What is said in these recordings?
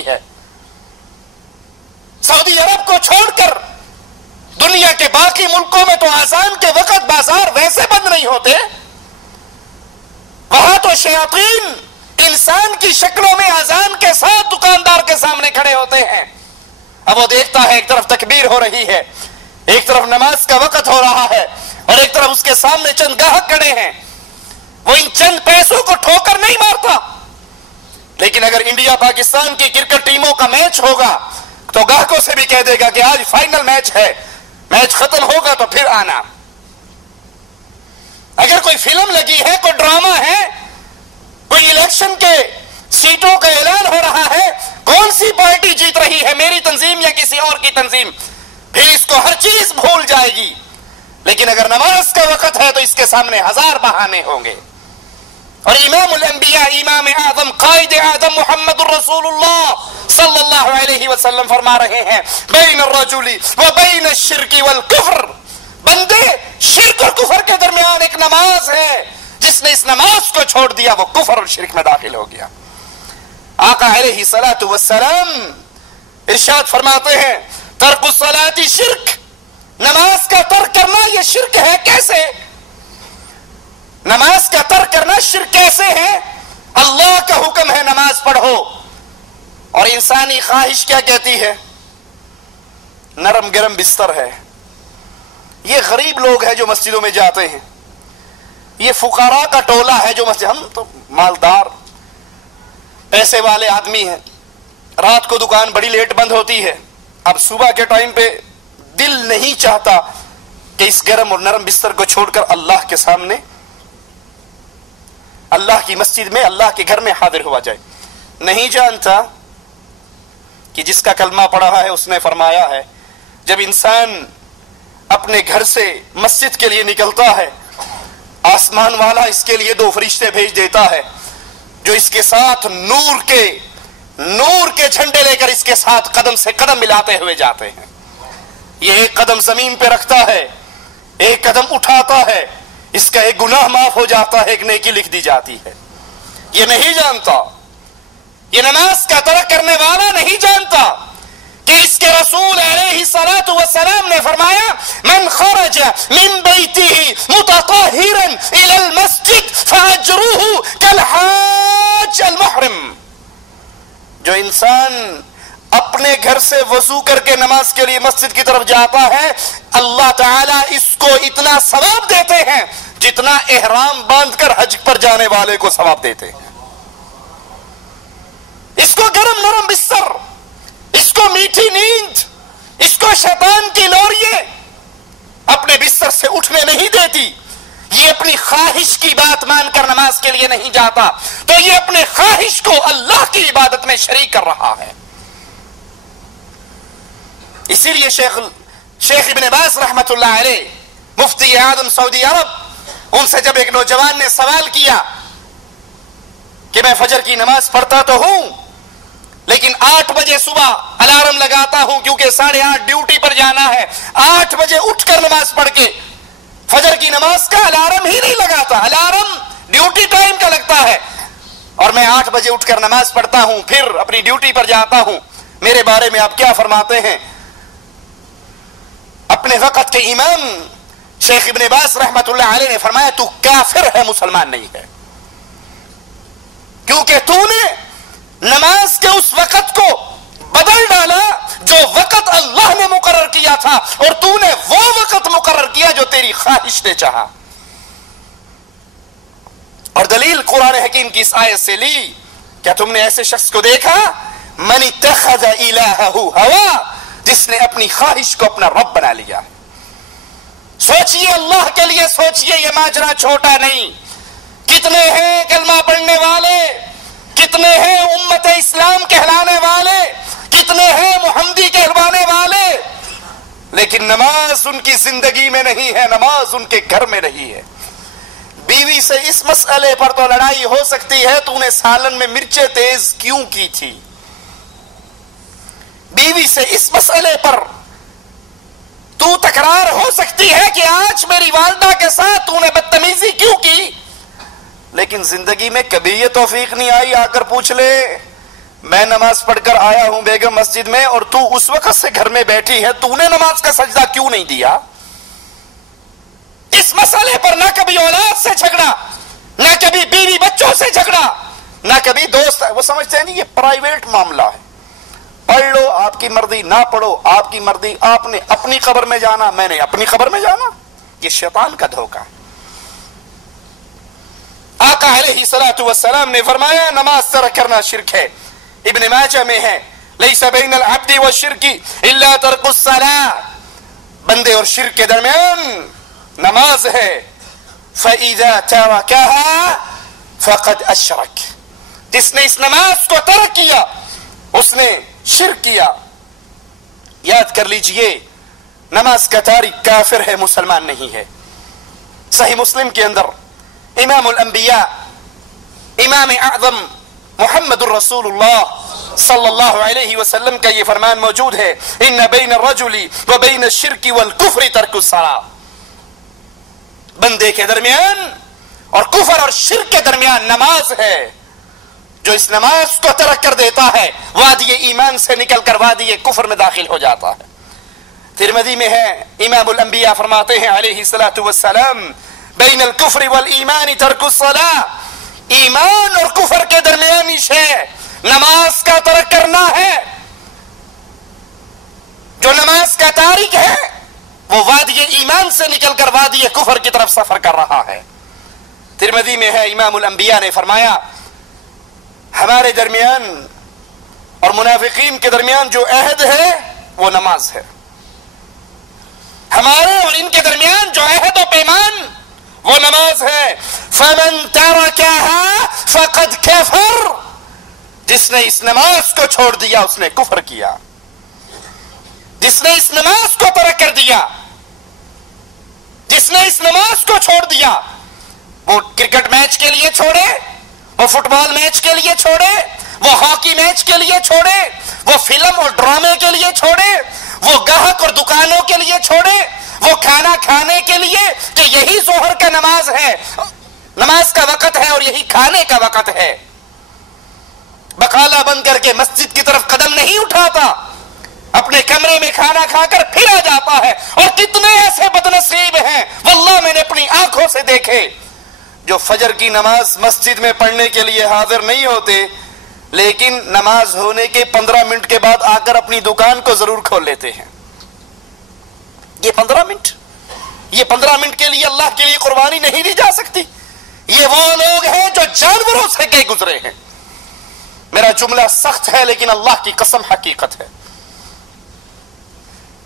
رہی ہے۔ سعودی عرب کو چھوڑ کر دنیا کے باقی ملکوں میں تو اذان کے وقت بازار ویسے بند نہیں ہوتے، وہاں تو شیاطین انسان کی شکلوں میں اذان کے ساتھ دکاندار کے سامنے کھڑے ہوتے ہیں۔ اب وہ دیکھتا ہے ایک طرف تکبیر ہو رہی ہے، ایک طرف نماز کا وقت ہو رہا ہے، اور ایک طرف اس کے سامنے چند گاہک کھڑے ہیں۔ وہ ان چند پیسوں کو ٹھوکر نہیں مارتا، لیکن اگر انڈیا پاکستان کی کرکٹ ٹیموں کا میچ ہوگا تو گاہکوں سے بھی کہہ دے گا کہ آج فائنل میچ ہے، میچ ختم ہوگا تو پھر آنا۔ اگر کوئی فلم لگی ہے، کوئی ڈرامہ ہے، کوئی الیکشن کے سیٹوں کا اعلان ہو رہا ہے، کون سی پارٹی جیت رہی ہے، میری تنظیم یا کسی اور کی تنظیم، پھر اس کو ہر چیز بھول جائے گی۔ لیکن اگر نماز کا وقت ہے تو اس کے سامنے ہزار بہانے ہوں گے۔ اور امام الانبیاء، امام اعظم، قائد اعظم محمد الرسول اللہ صلی اللہ علیہ وسلم فرما رہے ہیں بین الرجل وبین الشرک والکفر، بندے شرک اور کفر کے درمیان ایک نماز ہے، جس نے اس نماز کو چھوڑ دیا وہ کفر اور شرک میں داخل ہو گیا۔ آقا علیہ الصلوۃ والسلام ارشاد فرماتے ہیں ترک الصلاۃ شرک، نماز کا ترک کرنا یہ شرک ہے۔ کیسے نماز کا ترک کرنا شرک کیسے ہے؟ اللہ کا حکم ہے نماز پڑھو، اور انسانی خواہش کیا کہتی ہے؟ نرم گرم بستر ہے۔ یہ غریب لوگ ہیں جو مسجدوں میں جاتے ہیں، یہ فقراء کا ٹولہ ہے جو مسجد، ہم تو مالدار پیسے والے آدمی ہیں، رات کو دکان بڑی لیٹ بند ہوتی ہے، اب صبح کے ٹائم پہ دل نہیں چاہتا کہ اس گرم اور نرم بستر کو چھوڑ کر اللہ کے سامنے، اللہ کی مسجد میں، اللہ کے گھر میں حاضر ہوا جائے۔ نہیں جانتا کہ جس کا کلمہ پڑھا ہے اس نے فرمایا ہے جب انسان اپنے گھر سے مسجد کے لیے نکلتا ہے، آسمان والا اس کے لیے 2 فرشتے بھیج دیتا ہے جو اس کے ساتھ نور کے جھنڈے لے کر اس کے ساتھ قدم سے قدم ملاتے ہوئے جاتے ہیں۔ یہ ایک قدم زمین پہ رکھتا ہے، ایک قدم اٹھاتا ہے، اس کا ایک گناہ معاف ہو جاتا ہے، ایک نیکی لکھ دی جاتی ہے۔ یہ نہیں جانتا، یہ نماز کا ترک کرنے والا نہیں جانتا کہ اس کے رسول علیہ الصلوۃ والسلام نے فرمایا من خرج من بیتہ متطہرا الی المسجد فاجرہ کالحاج المحرم، جو انسان اپنے گھر سے وضو کر کے نماز کے لیے مسجد کی طرف جاتا ہے، اللہ تعالیٰ اس کو اتنا ثواب دیتے ہیں جتنا احرام باندھ کر حج پر جانے والے کو ثواب دیتے ہیں۔ اس کو گرم نرم بستر، اس کو میٹھی نیند، اس کو شیطان کی لوریے اپنے بستر سے اٹھنے نہیں دیتی۔ یہ اپنی خواہش کی بات مان کر نماز کے لیے نہیں جاتا تو یہ اپنے خواہش کو اللہ کی عبادت میں شریک کر رہا ہے۔ اسی لیے شیخ ابن باز رحمت اللہ علیہ، مفتی اعظم سعودی عرب، ان سے جب ایک نوجوان نے سوال کیا کہ میں فجر کی نماز پڑھتا تو ہوں لیکن 8 بجے صبح الارم لگاتا ہوں کیونکہ 8:30 ڈیوٹی پر جانا ہے، 8 بجے اٹھ کر نماز پڑھ کے فجر کی نماز کا الارم ہی نہیں لگاتا، الارم ڈیوٹی ٹائم کا لگتا ہے، اور میں 8 بجے اٹھ کر نماز پڑھتا ہوں پھر اپنی ڈیوٹی پر جاتا ہوں، میرے بارے میں آپ کیا فرماتے ہیں؟ اپنے وقت کے امام شیخ ابن باز رحمت اللہ علیہ نے فرمایا تو کافر ہے، مسلمان نہیں ہے، کیونکہ تو نے نماز کے اس وقت کو بدل ڈالا جو وقت اللہ نے مقرر کیا تھا، اور تو نے وہ وقت مقرر کیا جو تیری خواہش نے چاہا۔ اور دلیل قرآن حکیم کی اس آیت سے لی، کیا تم نے ایسے شخص کو دیکھا من اتخذ الہہ ہوا، جس نے اپنی خواہش کو اپنا رب بنا لیا؟ سوچئے اللہ کے لیے سوچئے، یہ ماجرا چھوٹا نہیں۔ کتنے ہیں کلمہ پڑھنے والے، کتنے ہیں امت اسلام کہلانے والے، کتنے ہیں محمدی کہلوانے والے، لیکن نماز ان کی زندگی میں نہیں ہے، نماز ان کے گھر میں نہیں ہے۔ بیوی سے اس مسئلے پر تو لڑائی ہو سکتی ہے تو نے سالن میں مرچیں تیز کیوں کی تھی، بیوی سے اس مسئلے پر تو تکرار ہو سکتی ہے کہ آج میری والدہ کے ساتھ تو نے بدتمیزی کیوں کی، لیکن زندگی میں کبھی یہ توفیق نہیں آئی آ کر پوچھ لے میں نماز پڑھ کر آیا ہوں بیگم مسجد میں اور تو اس وقت سے گھر میں بیٹھی ہے, تو نے نماز کا سجدہ کیوں نہیں دیا؟ اس مسئلے پر نہ کبھی اولاد سے جھگڑا, نہ کبھی بیوی بچوں سے جھگڑا, نہ کبھی دوست. وہ سمجھتے ہیں نہیں یہ پرائیویٹ معاملہ ہے, پڑھ لو آپ کی مرضی, نہ پڑھو آپ کی مرضی, آپ نے اپنی قبر میں جانا, میں نے اپنی قبر میں جانا. یہ شیطان کا دھوکہ ہے. آقا علیہ الصلوۃ والسلام نے فرمایا نماز ترک کرنا شرک ہے. ابن ماجہ میں ہے لیس بین العبد والشرک الا ترک الصلاۃ, بندے اور شرک کے درمیان نماز ہے. فَإِذَا تَرَكَهَا فَقَدْ أَشْرَكَ, جس نے اس نماز کو ترک کیا اس نے شرک کیا. یاد کر لیجئے نماز کا تارک کافر ہے, مسلمان نہیں ہے. صحیح مسلم کے اندر امام الانبیاء امام اعظم محمد الرسول اللہ صلی اللہ علیہ وسلم کا یہ فرمان موجود ہے, ان بین الرجل و بین الشرک والکفر ترک الصلاۃ, بندے کے درمیان اور کفر اور شرک کے درمیان نماز ہے. جو اس نماز کو ترک کر دیتا ہے وادی ایمان سے نکل کر وادی کفر میں داخل ہو جاتا ہے. ترمذی میں ہے امام الانبیاء فرماتے ہیں علیہ الصلوۃ والسلام بین الکفر والایمان ترک الصلاۃ, ایمان اور کفر کے درمیانی شے نماز کا ترک کرنا ہے. جو نماز کا تارک ہے وہ وادی ایمان سے نکل کر وادی کفر کی طرف سفر کر رہا ہے. ترمذی میں ہے امام الانبیاء نے فرمایا ہمارے درمیان اور منافقین کے درمیان جو عہد ہے وہ نماز ہے. ہمارے اور ان کے درمیان جو عہد و پیمان وہ نماز ہے. فمن ترکها فقد کفر, جس نے اس نماز کو چھوڑ دیا اس نے کفر کیا. جس نے اس نماز کو ترک کر دیا, جس نے اس نماز کو چھوڑ دیا, وہ کرکٹ میچ کے لیے چھوڑے, وہ فٹ بال میچ کے لیے چھوڑے, وہ ہاکی میچ کے لیے چھوڑے, وہ فلم اور ڈرامے کے لیے چھوڑے, وہ گاہک اور دکانوں کے لیے چھوڑے, وہ کھانا کھانے کے لیے کہ یہی ظہر کا نماز ہے, نماز کا وقت ہے اور یہی کھانے کا وقت ہے. بقالہ بند کر کے مسجد کی طرف قدم نہیں اٹھاتا, اپنے کمرے میں کھانا کھا کر پھر آ جاتا ہے. اور کتنے ایسے بدنصیب ہیں واللہ میں نے اپنی آنکھوں سے دیکھے جو فجر کی نماز مسجد میں پڑھنے کے لیے حاضر نہیں ہوتے, لیکن نماز ہونے کے 15 منٹ کے بعد آ کر اپنی دکان کو ضرور کھول لیتے ہیں. یہ 15 منٹ کے لیے اللہ کے لیے قربانی نہیں دی جا سکتی. یہ وہ لوگ ہیں جو جانوروں سے گئے گزرے ہیں. میرا جملہ سخت ہے لیکن اللہ کی قسم حقیقت ہے.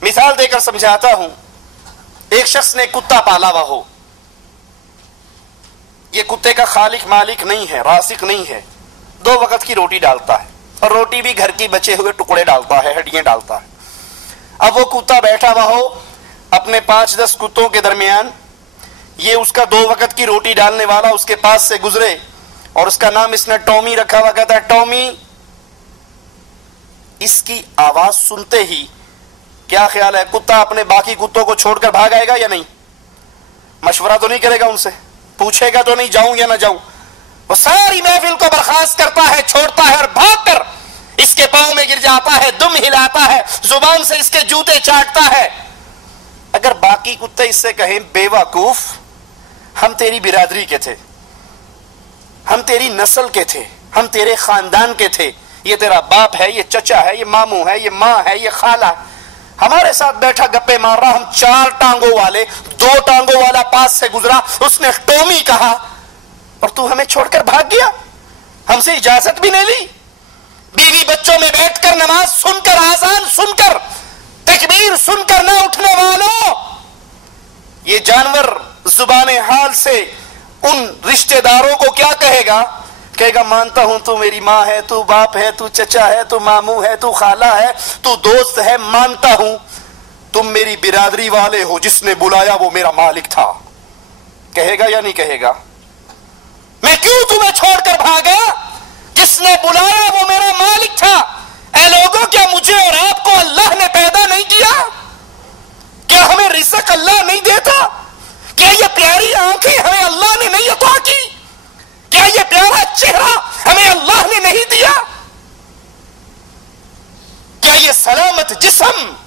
مثال دے کر سمجھاتا ہوں. ایک شخص نے کتا پالا ہوا ہو, یہ کتے کا خالق مالک نہیں ہے, رازق نہیں ہے, 2 وقت کی روٹی ڈالتا ہے اور روٹی بھی گھر کی بچے ہوئے ٹکڑے ڈالتا ہے, ہڈیاں ڈالتا ہے. اب وہ کتا بیٹھا ہوا ہو اپنے 5-10 کتوں کے درمیان, یہ اس کا 2 وقت کی روٹی ڈالنے والا اس کے پاس سے گزرے اور اس کا نام اس نے ٹومی رکھا ہوا, کہتا ہے ٹومی. اس کی آواز سنتے ہی کیا خیال ہے کتا اپنے باقی کتوں کو چھوڑ کر بھاگ آئے گا یا نہیں؟ مشورہ تو نہیں کرے گا ان سے, پوچھے گا تو نہیں جاؤں یا نہ جاؤں. وہ ساری محفل کو برخاست کرتا ہے, چھوڑتا ہے اور بھاگ کر اس کے پاؤں میں گر جاتا ہے, دم ہلاتا ہے, زبان سے اس کے جوتے چاٹتا ہے. اگر باقی کتے اس سے کہیں بے وقوف, ہم تیری برادری کے تھے, ہم تیری نسل کے تھے, ہم تیرے خاندان کے تھے, یہ تیرا باپ ہے, یہ چچا ہے, یہ ماموں ہے, یہ ماں ہے, یہ خالہ, ہمارے ساتھ بیٹھا گپے مار رہا, ہم 4 ٹانگوں والے, 2 ٹانگوں والا پاس سے گزرا, اس نے ٹومی کہا اور تو ہمیں چھوڑ کر بھاگ گیا, ہم سے اجازت بھی نہیں لی. بیوی بچوں میں بیٹھ کر نماز سن کر, آذان سن کر, تکبیر سن کر نہ اٹھنے والوں, یہ جانور زبان حال سے ان رشتہ داروں کو کیا کہے گا؟ کہے گا مانتا ہوں تو میری ماں ہے, تو باپ ہے, تو چچا ہے, تو ماموں ہے, تو خالہ ہے, تو دوست ہے, مانتا ہوں تم میری برادری والے ہو, جس نے بلایا وہ میرا مالک تھا. کہے گا یا نہیں کہے گا؟ میں کیوں تمہیں چھوڑ کر بھاگا؟ جس نے بلایا وہ میرا مالک تھا. اے لوگوں, کیا مجھے اور آپ کو اللہ نے پیدا نہیں کیا؟ کیا ہمیں رزق اللہ نہیں دیتا؟ کیا یہ پیاری آنکھیں ہمیں اللہ نے نہیں عطا کی؟ کیا یہ پیارا چہرہ ہمیں اللہ نے نہیں دیا؟ قسم